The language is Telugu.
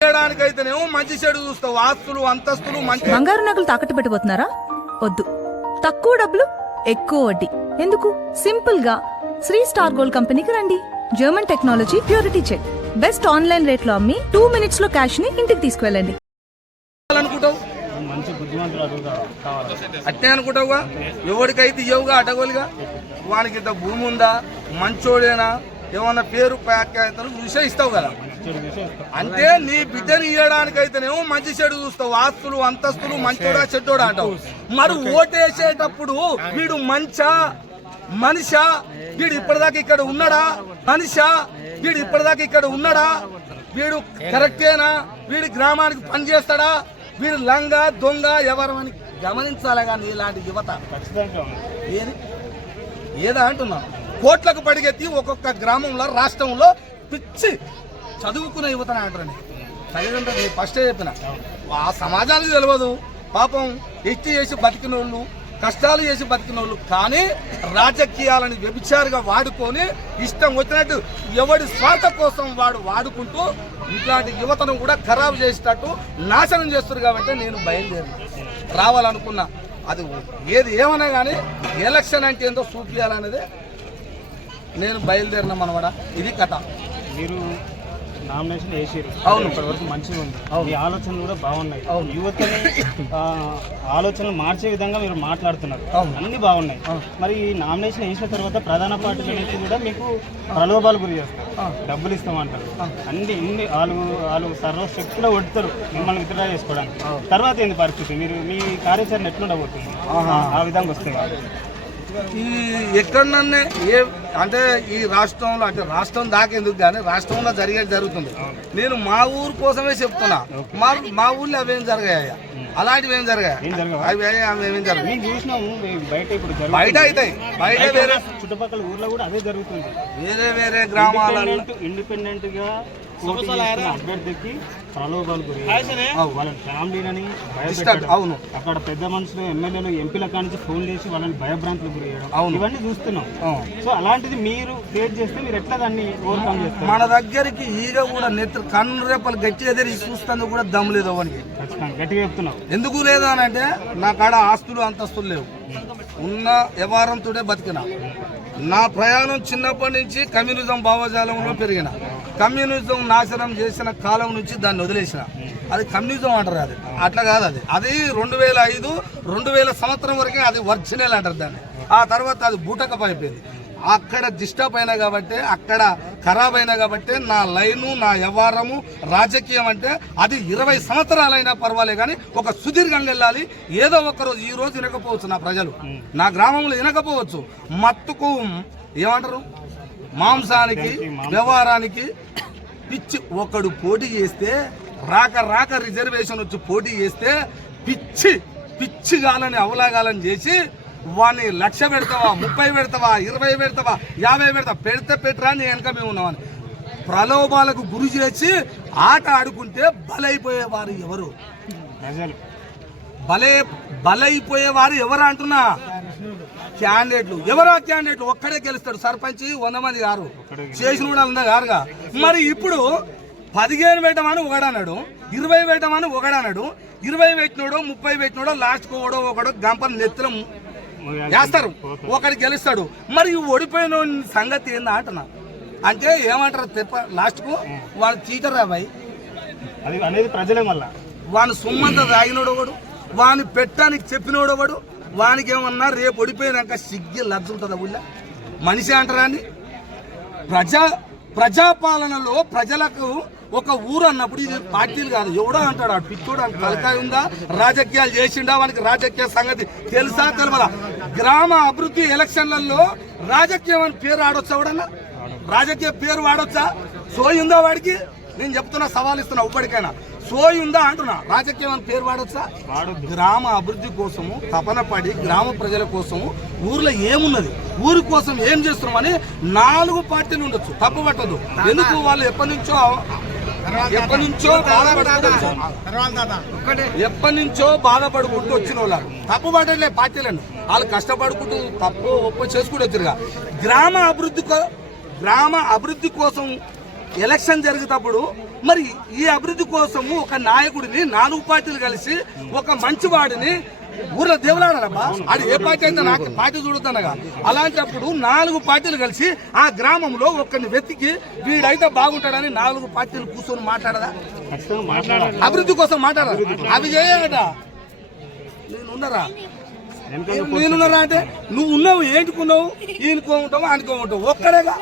చేయడానికైతేనేమో మంచి చెడు చూస్తావు, ఆస్తులు అంతస్తులు మంచి. బంగారు నగలు తాకట్టు పెట్టబోతున్నారా? వద్దు. తక్కువ డబ్బులు ఎక్కువ వడ్డీ ఎందుకు? సింపుల్ గా శ్రీ స్టార్ గోల్డ్ కంపెనీకి రండి. German technology, purity check, best online rate లో అమ్మి 2 minutes లో క్యాష్ ని ఇంటికి తీసుకువెళ్ళండి. అనుకుంటావు అట్టే అనుకుంటావుగా, ఎవరికైతే ఇవ్వవుగా అడ్డగోలుగా. వానికి ఇంత భూమి ఉందా, మంచోడేనా, ఏమన్నా పేరు ప్యాకేతలు చూసే ఇస్తావు కదా. అంటే నీ బిడ్డని ఇవ్వడానికైతేనేమో మంచి చెడు చూస్తావు, ఆస్తులు అంతస్తులు మంచోడా చెడ్డోడా అంటావు. మరి ఓటేసేటప్పుడు వీడు మనిషా వీడు ఇప్పటిదాకా ఇక్కడ ఉన్నాడా, మనిషా వీడు ఇప్పటిదాకా ఇక్కడ ఉన్నాడా, వీడు కరెక్టేనా, వీడి గ్రామానికి పని చేస్తాడా, వీడు లంగా దొంగ ఎవరని గమనించాలి. కానీ ఇలాంటి యువత ఏదా అంటున్నా, కోట్లకు పడిగెత్తి ఒక్కొక్క గ్రామంలో రాష్ట్రంలో పిచ్చి చదువుకున్న యువతని అంటారని తల్లిదండ్రులు ఫస్టే చెప్పిన. ఆ సమాజానికి తెలియదు పాపం, ఎత్తి చేసి బతికిన వాళ్ళు, కష్టాలు చేసి బతికిన వాళ్ళు. కానీ రాజకీయాలని వ్యభిచారిగా వాడుకొని ఇష్టం వచ్చినట్టు ఎవడి స్వార్థ కోసం వాడుకుంటూ ఇట్లాంటి యువతను కూడా ఖరాబు చేసేటట్టు నాశనం చేస్తారు. కాబట్టి నేను బయలుదేరి రావాలనుకున్నా. అది ఏది ఏమన్నా కానీ ఎలక్షన్ అంటే ఏందో చూపించాలనేది నేను బయలుదేరిన మనవాడ. ఇది కథ. మీరు నామినేషన్ వేసారు, అవును, ఇప్పటివరకు మంచిగా ఉంది. మీ ఆలోచనలు కూడా బాగున్నాయి. యువతని ఆలోచనలు మార్చే విధంగా మీరు మాట్లాడుతున్నారు, అన్ని బాగున్నాయి. మరి ఈ నామినేషన్ వేసిన తర్వాత ప్రధాన పార్టీల నుంచి కూడా మీకు ప్రలోభాలు గురి చేస్తారు, డబ్బులు ఇస్తామంటారు, ఇన్ని వాళ్ళు సర్వశక్తిలో కొడతారు మిమ్మల్ని విత్డ్రా చేసుకోవడానికి. తర్వాత ఏంది పరిస్థితి? మీ కార్యాచరణ ఎట్లుండబోతుంది ఆ విధంగా వస్తే? ఈ ఎక్కడన్నా అంటే ఈ రాష్ట్రంలో, అంటే రాష్ట్రం దాకేందుకు కానీ రాష్ట్రంలో జరుగుతుంది. నేను మా ఊరు కోసమే చెప్తున్నా. మా ఊర్లో అవేం జరిగాయి, అలాంటివి ఏం జరిగాయి, అవేం జరగాయి బయట అవుతాయి. బయట వేరే చుట్టుపక్కల ఊర్లో కూడా అదే జరుగుతుంది. వేరే గ్రామాలలో ఇండిపెండెంట్ గా అభ్యర్థికి ప్రలోభాలు గురి, వాళ్ళ ఫ్యామిలీని భయపెట్టడం, అవును, అక్కడ పెద్ద మనుషులు ఎమ్మెల్యేలు ఎంపీల కానించి ఫోన్ చేసి వాళ్ళని భయభ్రాంతులు గురి చేయడం, ఇవన్నీ చూస్తున్నాం. సో అలాంటిది మీరు ఫేస్ చేస్తే మీరు ఎట్లా దాన్ని ఓవర్కమ్ చేస్తారు? మన దగ్గరికి ఈగ కూడా కన్ను రేపలు గట్టిగా తెరిచి చూస్తాను కూడా దమ్ము లేదు అవన్నీ. గట్టిగా చెప్తున్నావు. ఎందుకు లేదు అని అంటే నా కాడ ఆస్తులు అంతస్తులు లేవు, ఉన్న వ్యవహారంతోనే బతికిన. నా ప్రయాణం చిన్నప్పటి నుంచి కమ్యూనిజం భావజాలంలో పెరిగిన. కమ్యూనిజం నాశనం చేసిన కాలం నుంచి దాన్ని వదిలేసిన. అది కమ్యూనిజం అంటారు, అది అట్లా కాదు. అది 2005, 2000 సంవత్సరం వరకే అది ఒరిజినల్ అంటారు దాన్ని. ఆ తర్వాత అది బూటకప్ అయిపోయింది. అక్కడ డిస్టర్బ్ అయినా కాబట్టి, అక్కడ ఖరాబ్ అయినా కాబట్టి నా లైను, నా వ్యవహారము, రాజకీయం అంటే అది 20 సంవత్సరాలైనా పర్వాలే. కానీ ఒక సుదీర్ఘంగా వెళ్ళాలి. ఏదో ఒక్కరోజు, ఈ రోజు వినకపోవచ్చు నా ప్రజలు, నా గ్రామంలో వినకపోవచ్చు. మత్తుకు ఏమంటారు, మాంసానికి, వ్యవహారానికి పిచ్చి. ఒకడు పోటీ చేస్తే రాక రిజర్వేషన్ వచ్చి పోటీ చేస్తే పిచ్చిగాలని అవలాగాలని చేసి వాడిని 1,00,000 పెడతావా, 30 పెడతావా, 20 పెడతావా, 50 పెడతావా, పెట్టరా నీ వెనక మేము ఉన్నామని ప్రలోభాలకు గురి చేసి ఆట ఆడుకుంటే బలైపోయేవారు ఎవరు? బలైపోయేవారు ఎవరు అంటున్నా? క్యాండిడేట్లు. ఎవరో క్యాండిడేట్లు ఒక్కడే గెలుస్తాడు. సర్పంచ్ 100 మంది గారు చేసిన కూడా గారుగా. మరి ఇప్పుడు 15 పెట్టమని ఒకడన్నాడు, 20 పెట్టమని ఒకడన్నాడు. 20 పెట్టినోడో 30 పెట్టినోడో లాస్ట్ ఒకడో గంపని నెత్తరం వేస్తారు, ఒకటి గెలుస్తాడు. మరి ఓడిపోయిన సంగతి ఏందా అంటున్నా. అంటే ఏమంటారు తెప్ప, లాస్ట్ కు వాడు చీటర్ రాబాయి అనేది ప్రజలే. మళ్ళా వాని సొమ్మంతా తాగినోడు ఒకడు, వాని పెట్టడానికి చెప్పినోడు ఒకడు. వానికి ఏమన్నా రేపు ఓడిపోయినాక సిగ్గి లజ్జుంటుందా ఊళ్ళో? మనిషి అంటారా అండి? ప్రజాపాలనలో ప్రజలకు ఒక ఊరు అన్నప్పుడు ఇది పార్టీలు కాదు. ఎవడో అంటాడు, ఆ పిచ్చోడు తలకాయ ఉందా, రాజకీయాలు చేసిండా, వానికి రాజకీయ సంగతి తెలుసా తెలియదా? గ్రామ అభివృద్ధి ఎలక్షన్లలో రాజకీయం అని పేరు ఆడొచ్చా? ఎవడన్నా రాజకీయ పేరు వాడొచ్చా? సోయి ఉందా వాడికి? నేను చెప్తున్నా, సవాల్ ఇస్తున్నా, ఇప్పటికైనా సోయి ఉందా అంటున్నా. రాజకీయం అని పేరు వాడొచ్చా? గ్రామ అభివృద్ధి కోసము తపన పడి, గ్రామ ప్రజల కోసము, ఊర్లో ఏమున్నది, ఊరి కోసం ఏం చేస్తున్నామని 4 పార్టీలు ఉండొచ్చు, తప్పు పట్టదు. ఎందుకు? వాళ్ళు ఎప్పటి నుంచో బాధపడుకుంటూ వచ్చిన వాళ్ళు తప్పు పడలే పార్టీలను. వాళ్ళు కష్టపడుకుంటూ తప్పు ఒప్పు చేసుకుంటూ వచ్చారుగా. గ్రామ అభివృద్ధి కోసం ఎలక్షన్ జరిగేటప్పుడు మరి ఈ అభివృద్ధి కోసము ఒక నాయకుడిని 4 పార్టీలు కలిసి ఒక మంచివాడిని ఊర్లో దేవులాడరబ్బా, అది ఏ పార్టీ అయితే నాకు పార్టీ చూడుతానగా, అలాంటప్పుడు 4 పార్టీలు కలిసి ఆ గ్రామంలో ఒక్కరిని వెతికి వీడైతే బాగుంటాడని 4 పార్టీలు కూర్చొని మాట్లాడదా? అభివృద్ధి కోసం మాట్లాడరా? అవి చేయట నేనున్నారా అంటే నువ్వు ఉన్నావు, ఏంటుకున్నావు, ఈయనకో ఉంటావు, అనుకో ఉంటావు, ఒక్కడేగా.